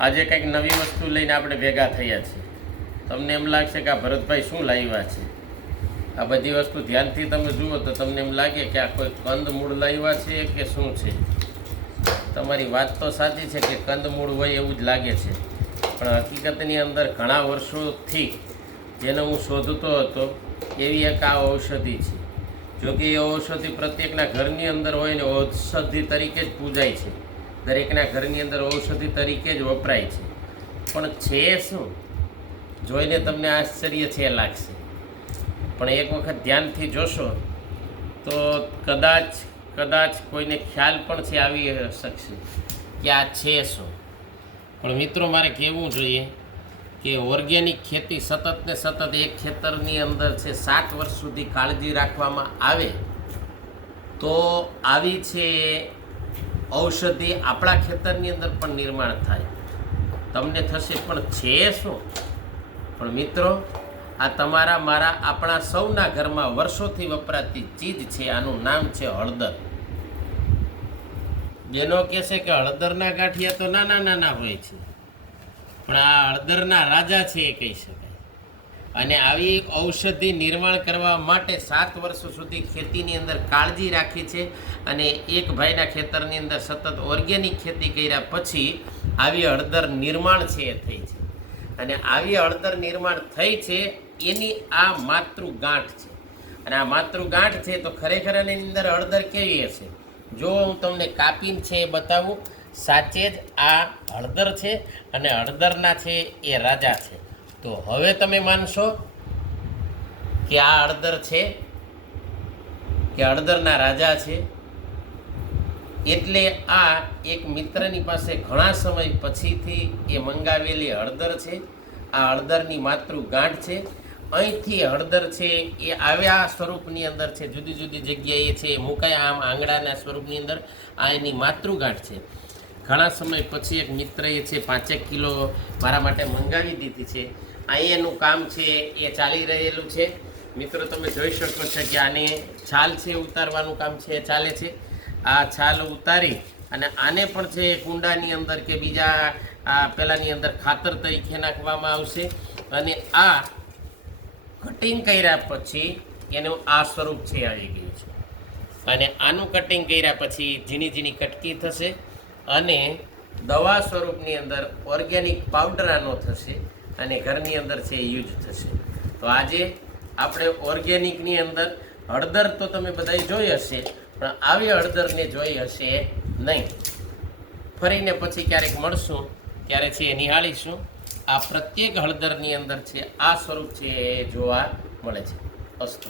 આજે કંઈક નવી વસ્તુ લઈને આપણે ભેગા થયા છીએ. તમને એમ લાગશે કે આ ભરતભાઈ શું લાવ્યા છે. આ બધી વસ્તુ ધ્યાનથી તમે જુઓ તો તમને એમ લાગે કે આ કોઈ કંદમૂળ લાવ્યા છે કે શું છે. તમારી વાત તો સાચી છે કે કંદમૂળ હોય એવું જ લાગે છે, પણ હકીકતની અંદર ઘણા વર્ષોથી જેને હું શોધતો હતો એવી એક આ ઔષધિ છે. જોકે એ ઔષધિ પ્રત્યેકના ઘરની અંદર હોય ને ઔષધિ તરીકે જ પૂજાય છે, દરેકના ઘરની અંદર ઔષધિ તરીકે જ વપરાય છે. પણ છે શું, જોઈને તમને આશ્ચર્ય છે લાગશે, પણ એક વખત ધ્યાનથી જોશો તો કદાચ કોઈને ખ્યાલ પણ છે આવી શકશે કે આ છે શું. પણ મિત્રો, મારે કહેવું જોઈએ કે ઓર્ગેનિક ખેતી સતત ને સતત એક ખેતરની અંદર છે 7 વર્ષ સુધી કાળજી રાખવામાં આવે તો આવી છે ઔષધિ આપણા ખેતરની અંદર પણ નિર્માણ થાય. તમને થશે પણ છે શું? પણ મિત્રો, આ તમારા મારા આપણા સૌના ઘરમાં વર્ષોથી વપરાતી ચીજ છે. આનું નામ છે હળદર. જેનો કહેશે કે હળદરના ગાંઠિયા તો નાના હોય છે, પણ આ હળદરના રાજા છે એ કહી શકાય. અને આવી ઔષધિ નિર્માણ કરવા માટે 7 વર્ષ સુધી ખેતીની અંદર કાળજી રાખી છે. અને એક ભાઈના ખેતરની અંદર સતત ઓર્ગેનિક ખેતી કર્યા પછી આવી હળદર નિર્માણ છે એ થઈ છે. અને આવી હળદર નિર્માણ થઈ છે એની આ માતૃગાંઠ છે. અને આ માતૃગાંઠ છે તો ખરેખર એની અંદર હળદર કેવી હશે? જો હું તમને કાપીને છે એ બતાવું, સાચે જ આ હળદર છે અને હળદરના છે એ રાજા છે. તો હવે તમે માનશો કે આ હળદર છે કે હળદરના રાજા છે. એટલે આ એક મિત્રની પાસે ઘણા સમય પછીથી એ મંગાવેલી હળદર છે. આ હળદરની માતૃગાંઠ છે. અહીંથી હળદર છે એ આવ્યા સ્વરૂપની અંદર છે, જુદી જુદી જગ્યાએ છે મુકાય આમ આંગળાના સ્વરૂપની અંદર. આ એની માતૃગાંઠ છે. ઘણા સમય પછી એક મિત્રએ છે 5 કિલો મારા માટે મંગાવી દીધી છે. અહીં એનું કામ છે એ ચાલી રહેલું છે. મિત્રો, તમે જોઈ શકો છો કે આને છાલ છે ઉતારવાનું કામ છે એ ચાલે છે. આ છાલ ઉતારી અને આને પણ છે કુંડાની અંદર કે બીજા પેલાની અંદર ખાતર તરીકે નાખવામાં આવશે. અને આ કટિંગ કર્યા પછી એનું આ સ્વરૂપ છે આવી ગયું છે. અને આનું કટિંગ કર્યા પછી ઝીણી ઝીણી કટકી થશે અને દવા સ્વરૂપની અંદર ઓર્ગેનિક પાવડર આનો થશે અને ઘરની અંદર છે યુઝ થશે. તો આજે આપણે ઓર્ગેનિકની અંદર હળદર તો તમે બધાય જોઈ હશે, પણ આવી હળદરને જોઈ હશે નહીં. ફરીને પછી ક્યારેક મળશું ત્યારે છે નિહાળીશું. આ પ્રત્યેક હળદરની અંદર છે આ સ્વરૂપ છે એ જોવા મળે છે. અસ્તુ.